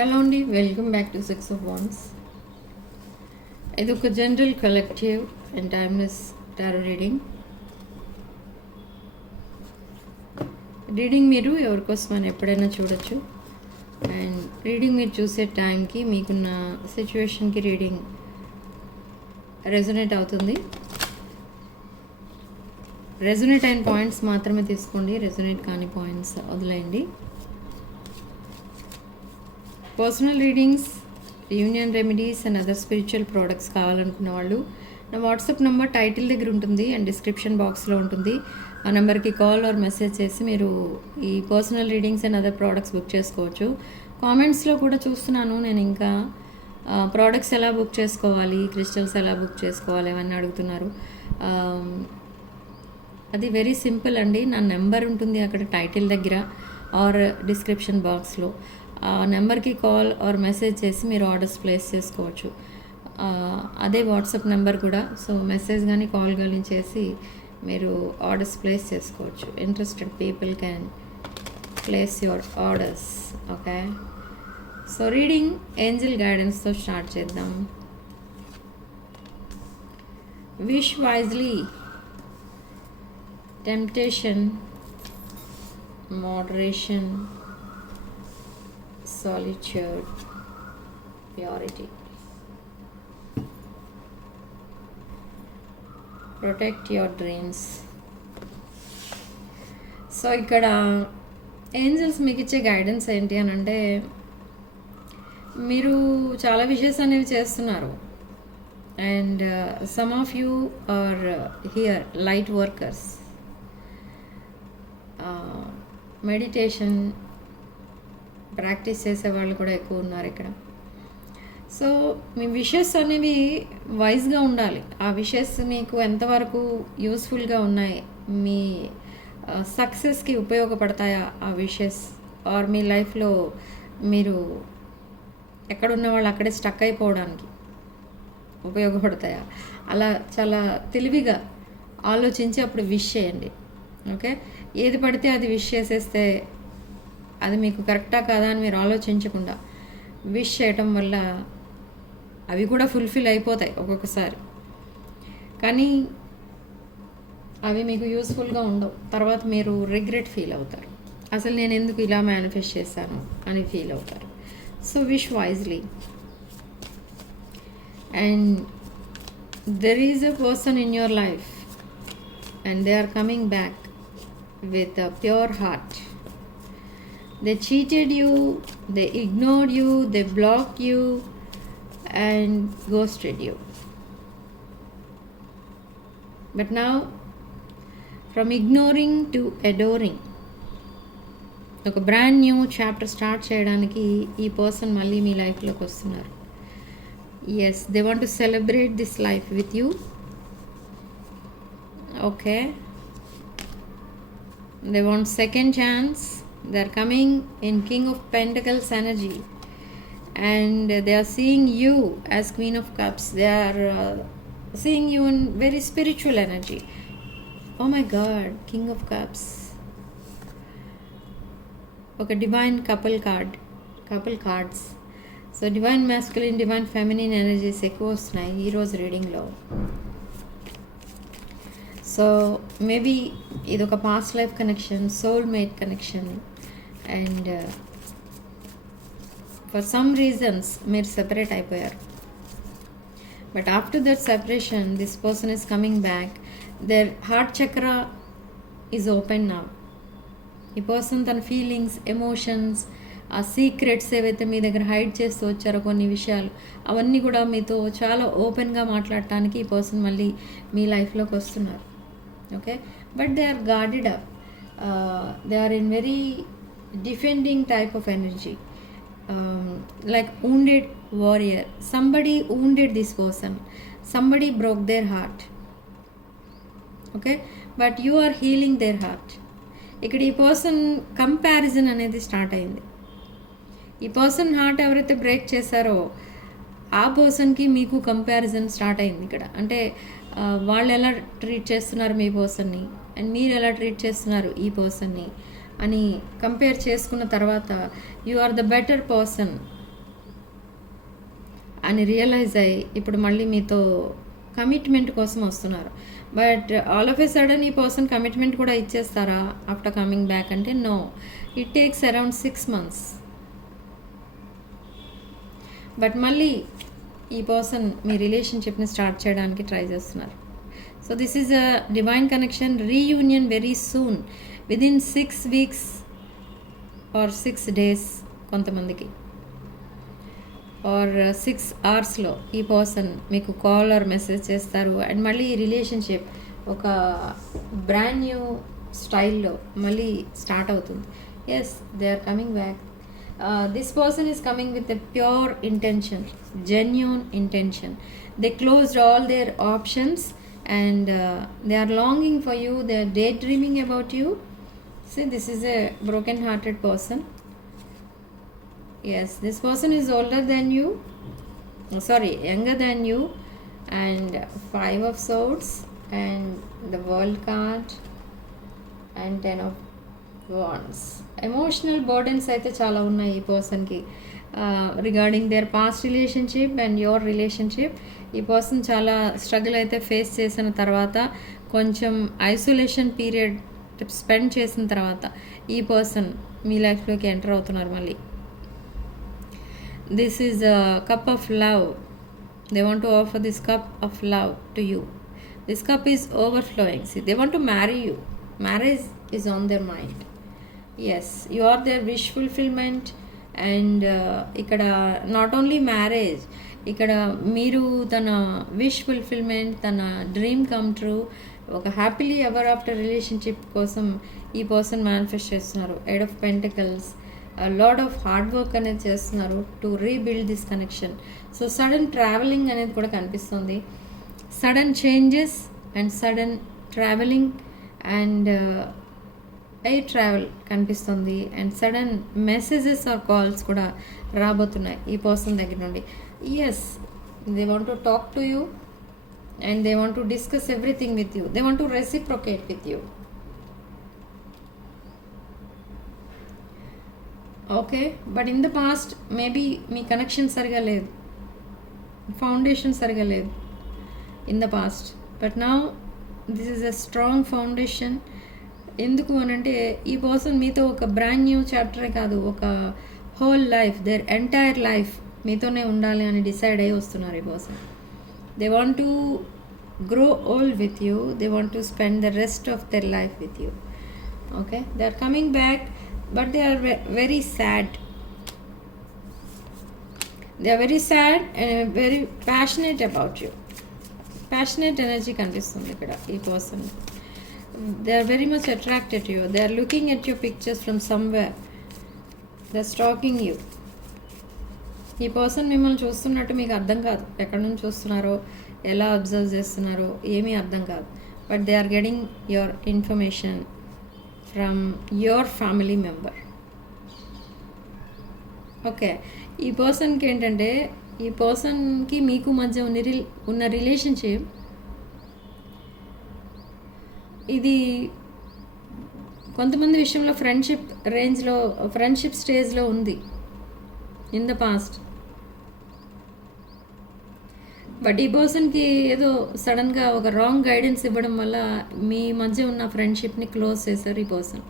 హలో అండి, welcome back to 6 of Wands. ఇది ఒక general collective and timeless tarot reading మీరు ఎవరికోసం అని ఎప్పుడైనా చూడొచ్చు. అండ్ రీడింగ్ మీరు చూసే టైంకి మీకున్న సిచ్యువేషన్కి రీడింగ్ రెజొనేట్ అవుతుంది. రెజొనేట్ అయిన పాయింట్స్ మాత్రమే తీసుకోండి, రెజొనేట్ కాని పాయింట్స్ వదిలేయండి. Personal readings, union remedies and other spiritual products కావాలనుకున్న వాళ్ళు నా వాట్సాప్ నెంబర్ టైటిల్ దగ్గర ఉంటుంది అండ్ డిస్క్రిప్షన్ బాక్స్లో ఉంటుంది. ఆ నెంబర్కి కాల్ ఆర్ మెసేజ్ చేసి మీరు ఈ personal readings and other products book చేసుకోవచ్చు. కామెంట్స్లో కూడా చూస్తున్నాను నేను, ఇంకా ప్రోడక్ట్స్ ఎలా బుక్ చేసుకోవాలి, క్రిస్టల్స్ ఎలా బుక్ చేసుకోవాలి అవన్నీ అడుగుతున్నారు. అది వెరీ సింపుల్ అండి. నా నెంబర్ ఉంటుంది అక్కడ టైటిల్ దగ్గర ఆర్ డిస్క్రిప్షన్ బాక్స్లో. ఆ నెంబర్కి కాల్ ఆర్ మెసేజ్ చేసి మీరు ఆర్డర్స్ ప్లేస్ చేసుకోవచ్చు. అదే వాట్సాప్ నెంబర్ కూడా. సో మెసేజ్ కానీ కాల్ కానీ చేసి మీరు ఆర్డర్స్ ప్లేస్ చేసుకోవచ్చు. Interested people can place your orders. Okay, so reading angel గైడెన్స్తో స్టార్ట్ చేద్దాం. Wish wisely, temptation, moderation, solitude, purity. Protect your dreams. So ఇక్కడ ఏంజల్స్ మీకు ఇచ్చే గైడెన్స్ ఏంటి అని అంటే, మీరు చాలా విషయస్ అనేవి చేస్తున్నారు and some of you are here light workers, meditation practice చేసే వాళ్ళు కూడా ఎక్కువ ఉన్నారు ఇక్కడ. సో మీ విషెస్ అనేవి వైజ్గా ఉండాలి. ఆ విషెస్ మీకు ఎంతవరకు యూస్ఫుల్గా ఉన్నాయి, మీ సక్సెస్కి ఉపయోగపడతాయా ఆ విషెస్, ఆర్ మీ లైఫ్లో మీరు ఎక్కడున్న వాళ్ళు అక్కడే స్టక్ అయిపోవడానికి ఉపయోగపడతాయా, అలా చాలా తెలివిగా ఆలోచించి అప్పుడు విష్ చేయండి. ఓకే, ఏది పడితే అది విష్ చేసేస్తే అది మీకు కరెక్టా కాదా అని మీరు ఆలోచించకుండా విష్ చేయటం వల్ల అవి కూడా ఫుల్ఫిల్ అయిపోతాయి ఒక్కొక్కసారి, కానీ అవి మీకు యూస్ఫుల్గా ఉండవు. తర్వాత మీరు రిగ్రెట్ ఫీల్ అవుతారు, అసలు నేను ఎందుకు ఇలా మేనిఫెస్ట్ చేశాను అని ఫీల్ అవుతారు. So wish wisely. And there is a person in your life and they are coming back with a pure heart. They cheated you, they ignored you, they blocked you and ghosted you. But now, from ignoring to adoring, ఒక brand new chapter start చేయడానికి ఈ person మళ్ళీ మీ లైఫ్లోకి వస్తున్నారు. Yes, they want to celebrate this life with you. Okay, they want second chance. They are coming in King of Pentacles energy and they are seeing you as Queen of Cups. They are seeing you in very spiritual energy. Oh my God, King of Cups. Okay, divine couple cards. So divine masculine, divine feminine energies ఎక్కువ వస్తున్నాయి ఈరోజు రీడింగ్లో. So maybe ఇది ఒక past life connection, soulmate connection, and for some reasons మీరు సెపరేట్ అయిపోయారు. But after that separation this person is coming back. Their heart చక్ర is open now. ఈ పర్సన్ తన ఫీలింగ్స్, ఎమోషన్స్, ఆ సీక్రెట్స్ ఏవైతే మీ దగ్గర హైడ్ చేస్తూ వచ్చారో కొన్ని విషయాలు, అవన్నీ కూడా మీతో చాలా ఓపెన్గా మాట్లాడటానికి ఈ పర్సన్ మళ్ళీ మీ లైఫ్లోకి వస్తున్నారు. Okay, but they are guarded up. They are in very defending type of energy, like wounded warrior. Somebody wounded this person, somebody broke their heart. Okay, but you are healing their heart. ఇక్కడ ఈ person comparison అనేది స్టార్ట్ అయింది. ఈ person heart ఎవరైతే బ్రేక్ చేశారో ఆ పర్సన్కి మీకు కంపారిజన్ స్టార్ట్ అయింది ఇక్కడ. అంటే వాళ్ళు ఎలా ట్రీట్ చేస్తున్నారు మీ పర్సన్ని అండ్ మీరు ఎలా ట్రీట్ చేస్తున్నారు ఈ పర్సన్ని అని కంపేర్ చేసుకున్న తర్వాత you are the better person అని రియలైజ్ అయ్యి ఇప్పుడు మళ్ళీ మీతో కమిట్మెంట్ కోసం వస్తున్నారు. But all of a sudden ఈ పర్సన్ కమిట్మెంట్ కూడా ఇచ్చేస్తారా ఆఫ్టర్ కమింగ్ బ్యాక్ అంటే no, it takes around 6 months. But మళ్ళీ ఈ పర్సన్ మీ రిలేషన్షిప్ని స్టార్ట్ చేయడానికి ట్రై చేస్తున్నారు. So this is a divine connection, reunion very soon, within 6 weeks or 6 days కొంతమందికి, ఆర్ 6 hours ఈ పర్సన్ మీకు కాల్ ఆర్ మెసేజ్ చేస్తారు. అండ్ మళ్ళీ ఈ రిలేషన్షిప్ ఒక బ్రాండ్ న్యూ స్టైల్లో మళ్ళీ స్టార్ట్ అవుతుంది. Yes, they are coming back. This person is coming with a pure intention, genuine intention. They closed all their options and they are longing for you, they are daydreaming about you. See, this is a broken hearted person. Yes, this person is older than you, younger than you, and 5 of swords and the world card and 10 of wands. Emotional burdens అయితే చాలా ఉన్నాయి ఈ పర్సన్కి regarding there past relationship and your relationship. ఈ పర్సన్ చాలా స్ట్రగుల్ అయితే ఫేస్ చేసిన తర్వాత, కొంచెం ఐసోలేషన్ పీరియడ్ స్పెండ్ చేసిన తర్వాత ఈ పర్సన్ మీ లైఫ్లోకి ఎంటర్ అవుతున్నారు మళ్ళీ. This is a cup of love. They want to offer this cup of love to you. This cup is overflowing. See, they want to marry you. Marriage is on their mind. Yes, you are their wish fulfilment. And ఇక్కడ not only marriage, ఇక్కడ మీరు తన wish fulfilment, తన dream come true, ఒక happily ever after relationship కోసం ఈ person manifest చేస్తున్నారు. Eight of pentacles, lot of hard work అనేది చేస్తున్నారు to rebuild this connection. So sudden travelling అనేది కూడా కనిపిస్తుంది. Sudden changes and sudden travelling and air travel కనిపిస్తుంది. And sudden messages or calls కూడా రాబోతున్నాయి ఈ పర్సన్ దగ్గర నుండి. Yes, they want to talk to you and they want to discuss everything with you. They want to reciprocate with you. Okay, but in the past maybe మీ connection సరిగా లేదు, foundation సరిగా లేదు in the past. But now this is a strong foundation. ఎందుకు అనంటే ఈ పర్సన్ మీతో ఒక బ్రాండ్ న్యూ చాప్టరే కాదు, ఒక whole life, their entire life మీతోనే ఉండాలి అని డిసైడ్ అయ్యి వస్తున్నారు ఈ person. They want to grow old with you. They want to spend the rest of their life with you. Okay, they are coming back but they are very sad. They are very sad and very passionate about you. Passionate energy కనిపిస్తుంది ఇక్కడ ఈ person. They are very much attracted to you. They are looking at your pictures from somewhere. They are stalking you. ఈ పర్సన్ మిమ్మల్ని చూస్తున్నట్టు మీకు అర్థం కాదు, ఎక్కడి నుంచి చూస్తున్నారో, ఎలా అబ్జర్వ్ చేస్తున్నారో ఏమీ అర్థం కాదు. But they are getting your information from your family member. Okay, ఈ పర్సన్కి ఏంటంటే, ఈ పర్సన్కి మీకు మధ్య ఉన్న రిలేషన్షిప్ ఇది కొంతమంది విషయంలో ఫ్రెండ్షిప్ స్టేజ్లో ఉంది ఇన్ ద పాస్ట్. బట్ ఈ పర్సన్కి ఏదో సడన్గా ఒక రాంగ్ గైడెన్స్ ఇవ్వడం వల్ల మీ మధ్య ఉన్న ఫ్రెండ్షిప్ని క్లోజ్ చేశారు ఈ person.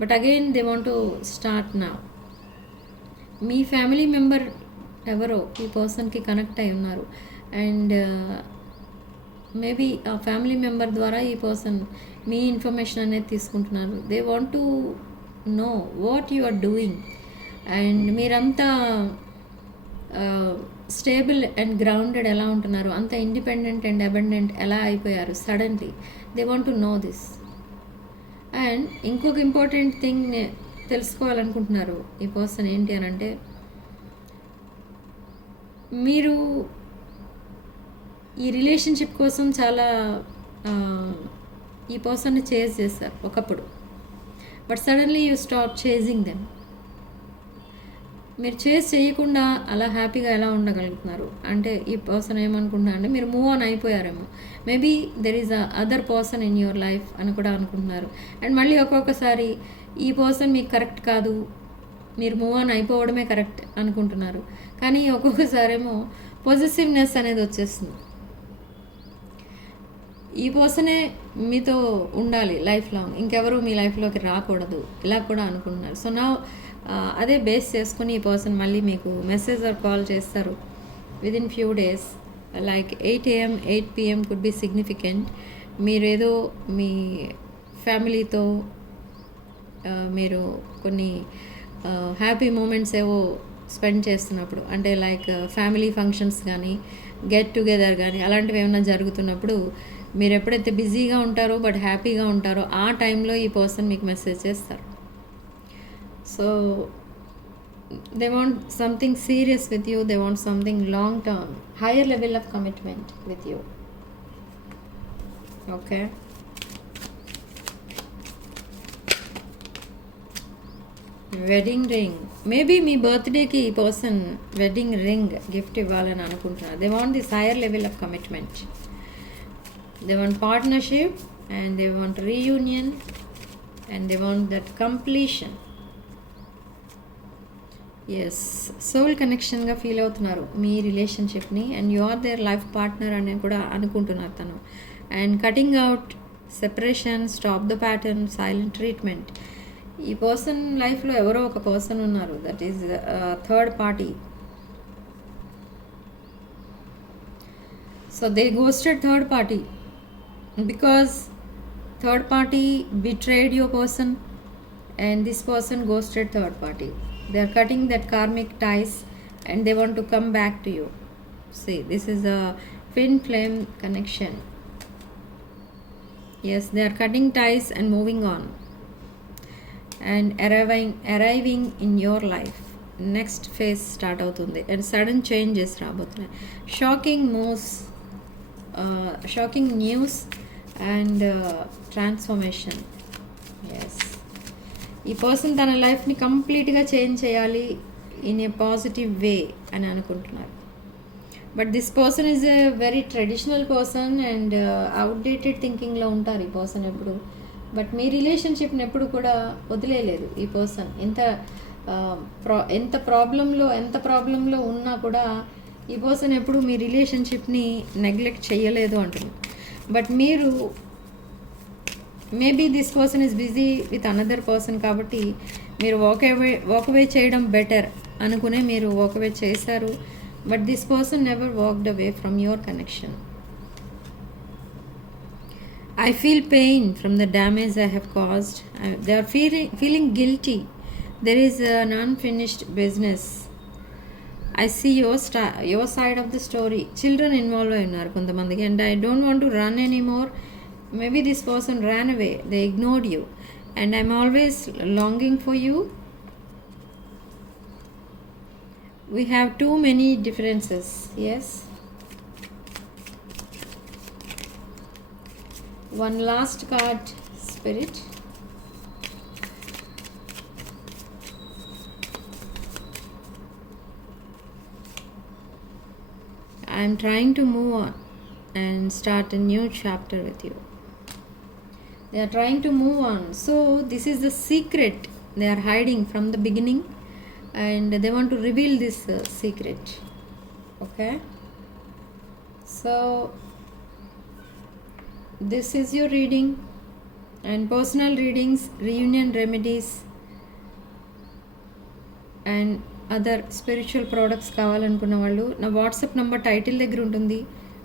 But again they want to start now. మీ ఫ్యామిలీ మెంబర్ ఎవరో ఈ పర్సన్కి కనెక్ట్ అయి ఉన్నారు. అండ్ మేబీ ఆ ఫ్యామిలీ మెంబర్ ద్వారా ఈ పర్సన్ మీ ఇన్ఫర్మేషన్ అనేది తీసుకుంటున్నారు. They want to know what you are doing. And మీరంతా స్టేబుల్ అండ్ గ్రౌండెడ్ ఎలా ఉంటున్నారు, అంత ఇండిపెండెంట్ అండ్ అబండెంట్ ఎలా అయిపోయారు suddenly. They want to know this. And ఇంకొక ఇంపార్టెంట్ థింగ్ తెలుసుకోవాలనుకుంటున్నారు ఈ పర్సన్ ఏంటి అని అంటే, మీరు ఈ రిలేషన్షిప్ కోసం చాలా ఈ పర్సన్ని చేజ్ చేశారు ఒకప్పుడు. But suddenly you stop chasing them. మీరు చేజ్ చేయకుండా అలా హ్యాపీగా ఎలా ఉండగలుగుతున్నారు అంటే, ఈ పర్సన్ ఏమనుకుంటున్నా అంటే మీరు మూవ్ ఆన్ అయిపోయారేమో, maybe there is a other person in your life అని కూడా అనుకుంటున్నారు. అండ్ మళ్ళీ ఒక్కొక్కసారి ఈ పర్సన్ మీకు కరెక్ట్ కాదు, మీరు మూవ్ ఆన్ అయిపోవడమే కరెక్ట్ అనుకుంటున్నారు. కానీ ఒక్కొక్కసారేమో పొజెసివ్నెస్ అనేది వచ్చేస్తుంది. ఈ పర్సనే మీతో ఉండాలి లైఫ్ లాంగ్, ఇంకెవరు మీ లైఫ్లోకి రాకూడదు, ఇలా కూడా అనుకుంటున్నారు. సో నా అదే బేస్ చేసుకుని ఈ పర్సన్ మళ్ళీ మీకు మెసేజ్ ఆర్ కాల్ చేస్తారు విదిన్ ఫ్యూ డేస్. లైక్ 8 AM 8 PM కుడ్ బి సిగ్నిఫికెంట్. మీరేదో మీ ఫ్యామిలీతో మీరు కొన్ని హ్యాపీ మూమెంట్స్ ఏవో స్పెండ్ చేస్తున్నప్పుడు, అంటే లైక్ ఫ్యామిలీ ఫంక్షన్స్ కానీ గెట్ టుగెదర్ కానీ అలాంటివి ఏమైనా జరుగుతున్నప్పుడు మీరు ఎప్పుడైతే బిజీగా ఉంటారో బట్ హ్యాపీగా ఉంటారో ఆ టైంలో ఈ పర్సన్ మీకు మెసేజ్ చేస్తారు. So they want something serious with you, they want something long term, higher level of commitment with you. Okay, wedding ring. Maybe మీ బర్త్డేకి ఈ పర్సన్ వెడ్డింగ్ రింగ్ గిఫ్ట్ ఇవ్వాలని అనుకుంటున్నారు. They want this higher level of commitment, they want partnership and they want reunion and they want that completion. Yes, soul కనెక్షన్గా feel అవుతున్నారు మీ రిలేషన్షిప్ని, and you are their life partner అని కూడా అనుకుంటున్నారు తను. And cutting out separation, stop the pattern, silent treatment. ఈ పర్సన్ లైఫ్లో ఎవరో ఒక పర్సన్ ఉన్నారు, that is third party. So they ghosted third party because third party betrayed your person and this person ghosted third party. They are cutting that karmic ties and they want to come back to you. See, this is a twin flame connection. Yes, they are cutting ties and moving on and arriving in your life. Next phase start అవుతుంది and sudden changes రాబోతున్నాయి. Shocking news and transformation. Yes, ఈ person తన లైఫ్ని కంప్లీట్గా చేంజ్ చేయాలి in a positive way అని అనుకుంటున్నారు. But this person is a very traditional person and outdated థింకింగ్లో ఉంటారు ఈ పర్సన్ ఎప్పుడు. బట్ మీ రిలేషన్షిప్ని ఎప్పుడు కూడా వదిలేయలేదు ఈ పర్సన్. ఎంత ప్రాబ్లంలో ఉన్నా కూడా ఈ పర్సన్ ఎప్పుడు మీ రిలేషన్షిప్ని నెగ్లెక్ట్ చేయలేదు అంటున్నారు. బట్ మీరు maybe this person is busy with another person కాబట్టి మీరు వాక్ అవే చేయడం బెటర్ అనుకునే మీరు వాక్ అవే చేశారు. But this person never walked away from your connection. I feel pain from the damage I have caused. They are feeling guilty. There is an unfinished business. I see your side of the story. Children involved unnaru kontamandiki and I don't want to run anymore. Maybe this person ran away. They ignored you and I'm always longing for you. We have too many differences. Yes. One last card, Spirit. I am trying to move on and start a new chapter with you. They are trying to move on. So this is the secret they are hiding from the beginning and they want to reveal this secret. Okay. So this is your reading and personal readings, reunion remedies and other spiritual products కావాలనుకున్న వాళ్ళు నా WhatsApp number title దగ్గర ఉంటుంది,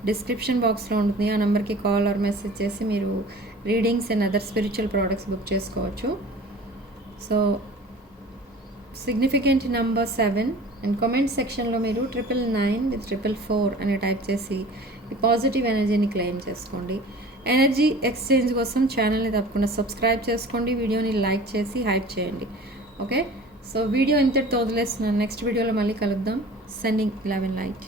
డిస్క్రిప్షన్ బాక్స్లో ఉంటుంది. ఆ నెంబర్కి call or message చేసి మీరు readings and other spiritual products book చేసుకోవచ్చు. So significant number 7 and comment సెక్షన్లో మీరు 999 with 444 అని టైప్ చేసి ఈ పాజిటివ్ ఎనర్జీని క్లెయిమ్ చేసుకోండి. ఎనర్జీ ఎక్స్చేంజ్ కోసం ఛానల్ని తప్పకుండా సబ్స్క్రైబ్ చేసుకోండి, వీడియోని లైక్ చేసి హైప్ చేయండి. ఓకే, సో వీడియో ఇంతటితో వదిలేస్తున్నాను. నెక్స్ట్ వీడియోలో మళ్ళీ కలుద్దాం. Sending love and light.